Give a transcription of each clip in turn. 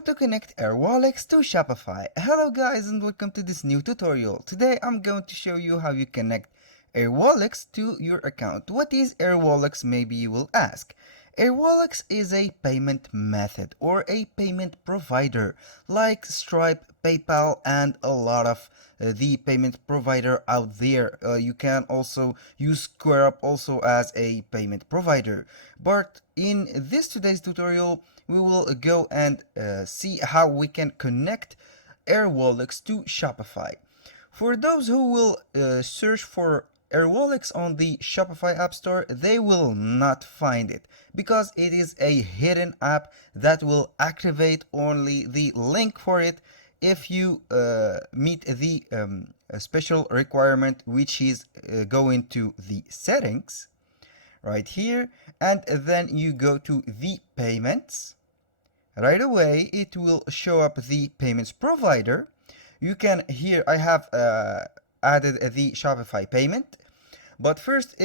How to connect AirWallex to Shopify. Hello guys and welcome to this new tutorial. Today I'm going to show you how you connect AirWallex to your account. What is AirWallex, maybe you will ask? AirWallex is a payment method or a payment provider like Stripe, PayPal and a lot of the payment provider out there. You can also use SquareUp also as a payment provider. But in this today's tutorial we will go and see how we can connect AirWallex to Shopify. For those who will search for AirWallex on the Shopify App Store, they will not find it because it is a hidden app that will activate only the link for it if you meet the special requirement, which is go into the settings right here, and then you go to the payments. Right away it will show up the payments provider. You can here I have added the Shopify payment. But first,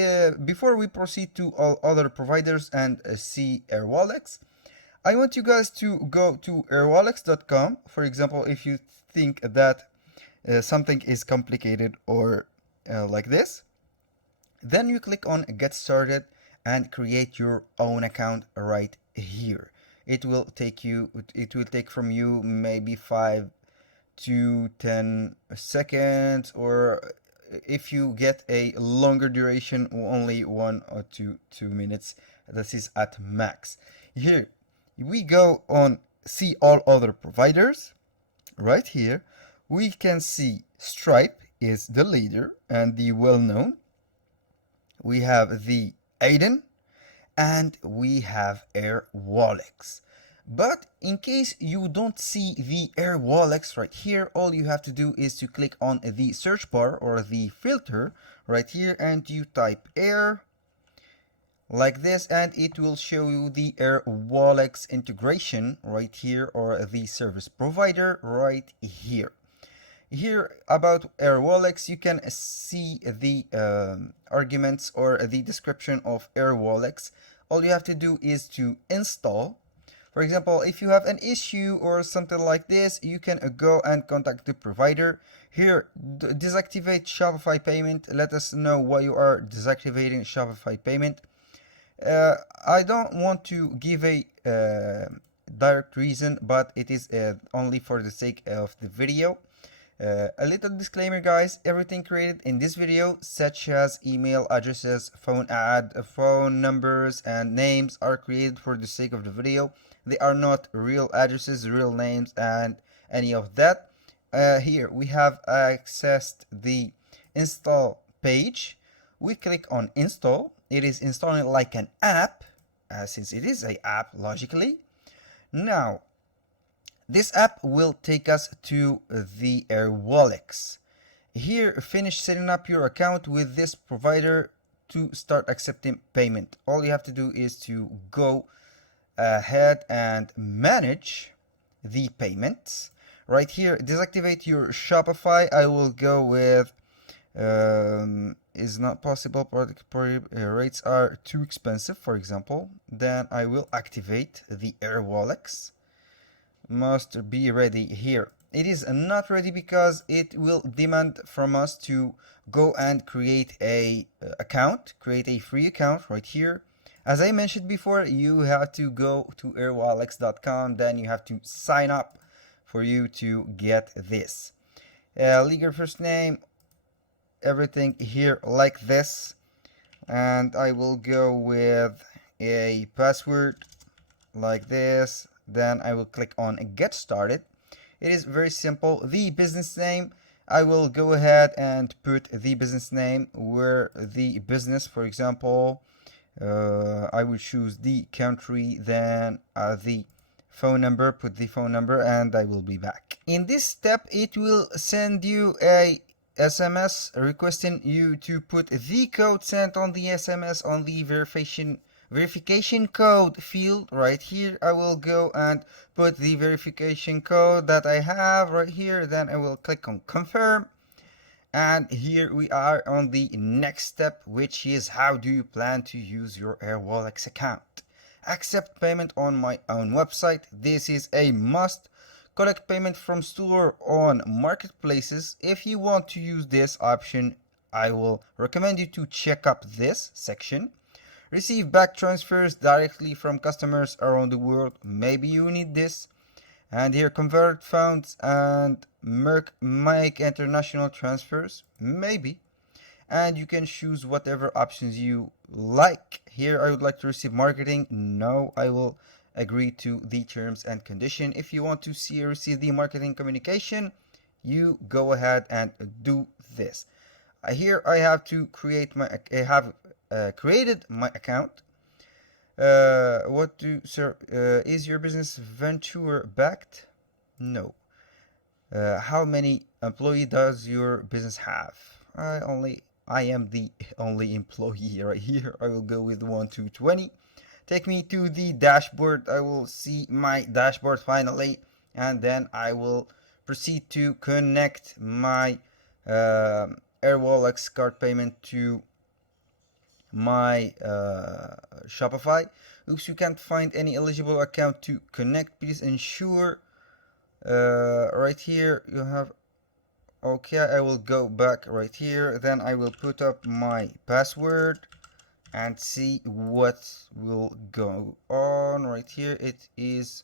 before we proceed to all other providers and see AirWallex, I want you guys to go to airwallex.com. For example, if you think that something is complicated or like this, then you click on Get Started and create your own account right here. It will take from you maybe 5 to 10 seconds, or if you get a longer duration, only 1 or 2 minutes. This is at max. Here we go on see all other providers. Right here we can see Stripe is the leader and the well-known. We have the Aiden and we have AirWallex. But in case you don't see the AirWallex right here, all you have to do is to click on the search bar or the filter right here and you type Air like this, and it will show you the AirWallex integration right here, or the service provider right here. Here about AirWallex, you can see the arguments or the description of AirWallex. All you have to do is to install. For example, if you have an issue or something like this, you can go and contact the provider. Here, deactivate Shopify payment. Let us know why you are deactivating Shopify payment. I don't want to give a direct reason, but it is only for the sake of the video. A little disclaimer guys, everything created in this video, such as email addresses, phone numbers and names, are created for the sake of the video. They are not real addresses, real names and any of that. Here we have accessed the install page. We click on install. It is installing like an app, since it is an app logically. Now this app will take us to the AirWallex. Here, finish setting up your account with this provider to start accepting payment. All you have to do is to go ahead and manage the payments. Right here, deactivate your Shopify. I will go with is not possible, rates are too expensive, for example. Then I will activate the AirWallex. Must be ready. Here it is not ready because it will demand from us to go and create a create a free account right here. As I mentioned before, you have to go to airwallex.com, then you have to sign up for you to get this. Legal first name, everything here like this, and I will go with a password like this. Then I will click on Get Started. It is very simple. The business name, I will go ahead and put the business name where the business, for example, I will choose the country, then the phone number, put the phone number, and I will be back. In this step, it will send you a SMS requesting you to put the code sent on the SMS on the verification code field right here. I will go and put the verification code that I have right here. Then I will click on confirm. And here we are on the next step, which is how do you plan to use your AirWallex account. Accept payment on my own website. This is a must. Collect payment from store on marketplaces. If you want to use this option, I will recommend you to check up this section. Receive back transfers directly from customers around the world. Maybe you need this. And here, convert funds and make international transfers. Maybe. And you can choose whatever options you like. Here, I would like to receive marketing. No, I will agree to the terms and condition. If you want to receive the marketing communication, you go ahead and do this. Here I have to create my, I have created my account. Sir, is your business venture backed? No. How many employee does your business have? I am the only employee right here. I will go with 1 to 20. Take me to the dashboard. I will see my dashboard finally, and then I will proceed to connect my AirWallex card payment to my Shopify. Oops, you can't find any eligible account to connect. Please ensure right here you have. Okay, I will go back right here. Then I will put up my password and see what will go on. Right here it is.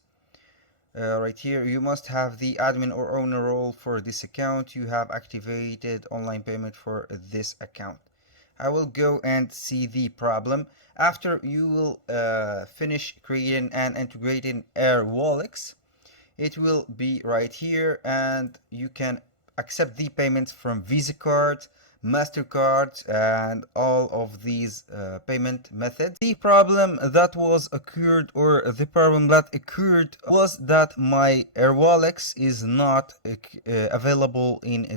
Right here you must have the admin or owner role for this account. You have activated online payment for this account. I will go and see the problem. After you will finish creating and integrating AirWallex, it will be right here, and you can accept the payments from Visa card, MasterCard, and all of these payment methods. The problem that occurred was that my AirWallex is not available in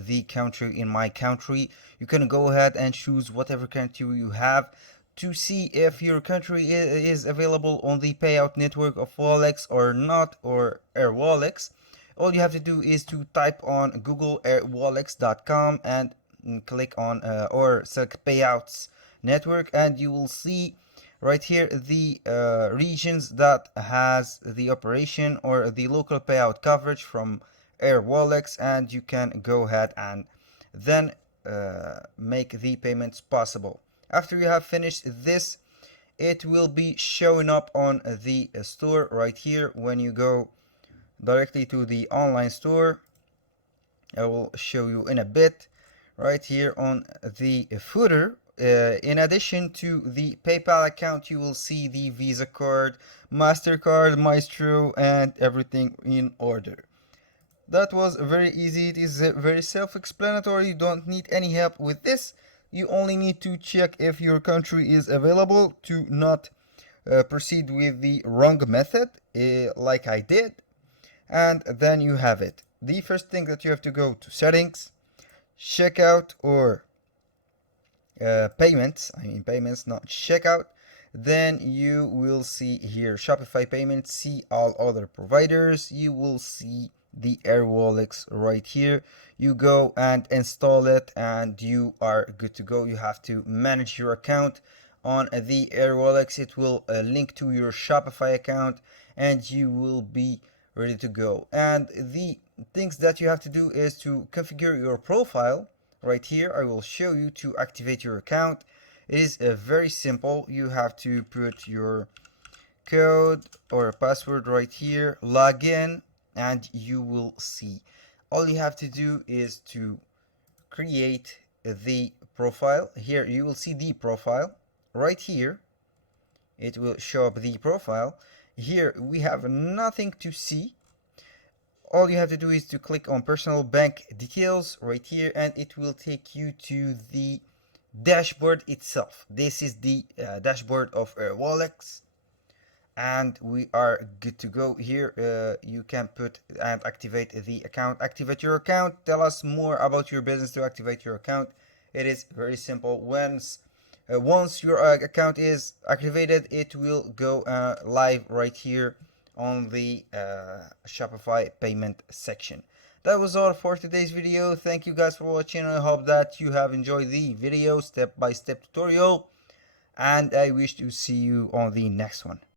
my country. You can go ahead and choose whatever country you have to see if your country is available on the payout network of Wallex or not, or AirWallex. All you have to do is to type on Google airwallex.com and click on or select payouts network, and you will see right here the regions that has the operation or the local payout coverage from AirWallex, and you can go ahead and then make the payments possible. After you have finished this, it will be showing up on the store right here. When you go directly to the online store, I will show you in a bit. Right here on the footer, in addition to the PayPal account, you will see the Visa card, MasterCard, Maestro, and everything in order. That was very easy. It is very self-explanatory. You don't need any help with this. You only need to check if your country is available to not proceed with the wrong method like I did, and then you have it. The first thing that you have to go to settings, checkout, or payments, not checkout. Then you will see here Shopify payments, see all other providers. You will see the AirWallex right here. You go and install it and you are good to go. You have to manage your account on the AirWallex. It will link to your Shopify account and you will be ready to go. And the things that you have to do is to configure your profile. Right here I will show you to activate your account. It is very simple. You have to put your code or password right here, log in, and you will see. All you have to do is to create the profile. Here you will see the profile right here. It will show up the profile. Here we have nothing to see. All you have to do is to click on personal bank details right here, and it will take you to the dashboard itself. This is the dashboard of AirWallex, and we are good to go. Here you can put and activate the account. Activate your account. Tell us more about your business to activate your account. It is very simple. Once your account is activated, it will go live right here on the Shopify payment section. That was all for today's video. Thank you guys for watching. I hope that you have enjoyed the video step-by-step tutorial, and I wish to see you on the next one.